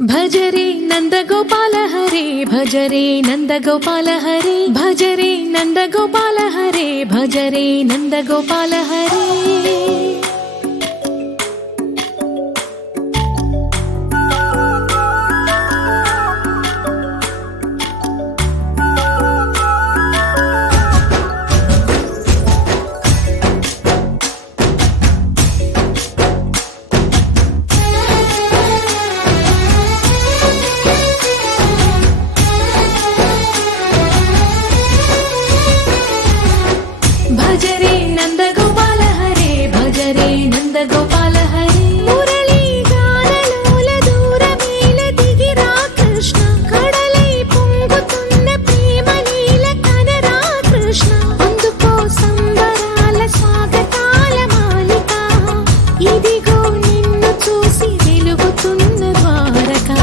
భజరే నందగోపాల హరే భజరే నందగోపాల హరే భజరే నందగోపాల హరే భజరే నందగోపాల హరే భజరే నందగోపాల హరే భజరే నందగోపాల హరే మురళీ గానలోల దూరమేల దిగిరా కృష్ణ కడలై పొంగుతున్న ప్రేమ నీల కనరా కృష్ణ అందుకో సంబరాల స్వాగతాల మాలిక ఇదిగో నిన్ను చూసి వెలుగుతున్న ద్వారకా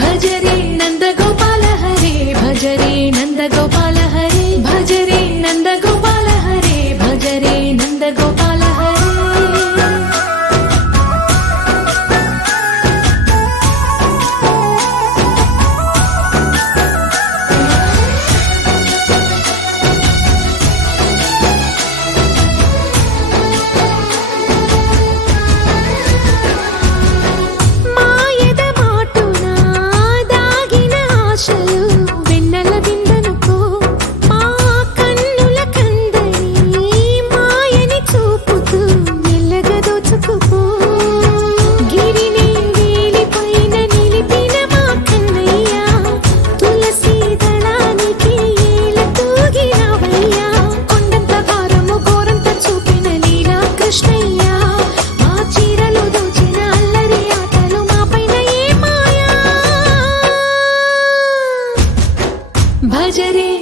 భజరే నందగోపాల హరే భజరే నందగోపాల హరే భజరే నందగోపాల హరే భజరే నందగోపాల హరే మాయద మాటున దాగిన ఆశలు వెన్నెల బిందెనుకో మా కన్నుల కందని మాయని చూపుతూ మెల్లగా దోచుకుపో గిరిని వేలిపైన నిలిపిన మా కన్నయ్య తులసి దళానికి ఏల తూగినవయ్యా కొండంత భారము గోరంత చూపిన లీలా కృష్ణయ్య మా చీరలు దోచిన అల్లరి ఆటలు మా పైన ఏ మాయా భజరే